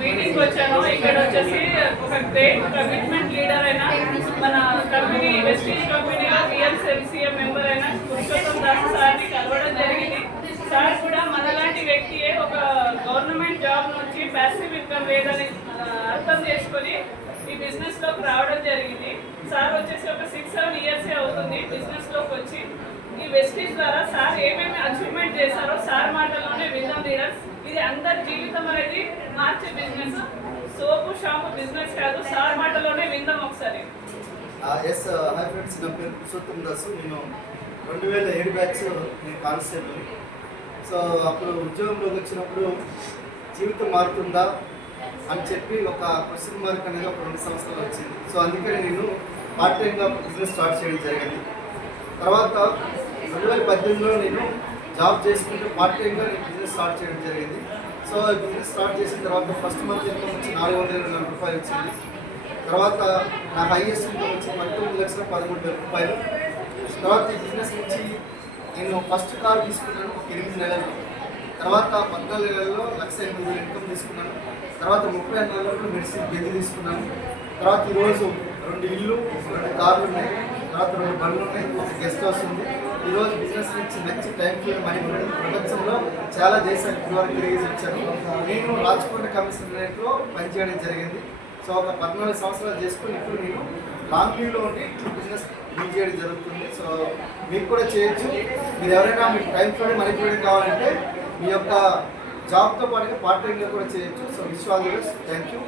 Meeting వచ్చాను. ఇక్కడ వచ్చేసి ఒక గ్రేట్ కమిట్మెంట్ లీడర్ అయిన మన కంపెనీ వెస్టీజ్ కంపెనీలో రియల్ మెంబర్ అయిన పురుషోత్తం దాస్ సార్ని కలవడం జరిగింది. సార్ కూడా మనలాంటి వ్యక్తియే ఒక గవర్నమెంట్ జాబ్ నుంచి ప్యాసివ్ ఇన్కమ్ లేదని అర్థం చేసుకొని ఈ బిజినెస్ లోకి రావడం జరిగింది. సార్ వచ్చేసి ఒక 6-7 ఇయర్స్ అవుతుంది బిజినెస్ లోకి వచ్చి. ఈ వెస్టీజ్ ద్వారా సార్ ఏమేమి అచీవ్మెంట్ చేశారో సార్ మాటల్లోనే విందాం లీడర్స్. ఇది అందరి జీవితం అనేది మార్చే బిజినెస్, సోపు షాంపు బిజినెస్ కాదు. సార్ మాటలోనే విందాం ఒకసారి. ఎస్ హాయ్ ఫ్రెండ్స్, నా పేరు పురుషోత్తం దాసు. నేను 2007 బ్యాచ్ నేను కానిస్టేబుల్. సో అప్పుడు ఉద్యోగంలోకి వచ్చినప్పుడు జీవితం మారుతుందా అని చెప్పి ఒక క్వశ్చన్ మార్క్ అనేది ఒక 2 సంవత్సరాలు వచ్చింది. సో అందుకని నేను పార్ట్ టైంగా బిజినెస్ స్టార్ట్ చేయడం జరిగింది. తర్వాత 2018లో నేను జాబ్ చేసుకుంటూ పార్ట్ టైంగా నేను బిజినెస్ స్టార్ట్ చేయడం జరిగింది. సో బిజినెస్ స్టార్ట్ చేసిన తర్వాత ఫస్ట్ మంత్ ఇన్కమ్ వచ్చి 424 రూపాయలు వచ్చింది. తర్వాత నా హైయెస్ట్ ఇన్కమ్ వచ్చి 19,13,000 రూపాయలు. తర్వాత ఈ బిజినెస్ నుంచి నేను ఫస్ట్ కార్ తీసుకున్నాను 8 నెలలు. తర్వాత 14 నెలల్లో 1,80,000 ఇన్కమ్ తీసుకున్నాను. తర్వాత 30 నెలల్లో మెడిసిన్ బిల్లు తీసుకున్నాను. తర్వాత ఈరోజు 2 ఇల్లు, 2 కార్లు ఉన్నాయి. తర్వాత 2 బండ్లు ఉన్నాయి, ఒక గెస్ట్ హౌస్ ఉంది. ఈరోజు బిజినెస్ నుంచి మంచి టైం టు మనీ ప్రపంచంలో చాలా దేశాలకు ఇప్పటివరకు తిరిగి వచ్చాను. నేను రాజకోట కమిషనరేట్లో పనిచేయడం జరిగింది. సో ఒక 14 సంవత్సరాలు చేసుకుని ఇప్పుడు నేను లాంగ్ లీవ్లో ఉండి బిజినెస్ బిల్డ్ చేయడం జరుగుతుంది. సో మీకు కూడా చేయొచ్చు. మీరు ఎవరైనా మీకు టైం ఫ్రీడమ్ మనీ ఫ్రీడమ్ కావాలంటే మీ యొక్క జాబ్తో పాటుగా పార్ట్ టైంగా కూడా చేయొచ్చు. So wish all the best. Thank you.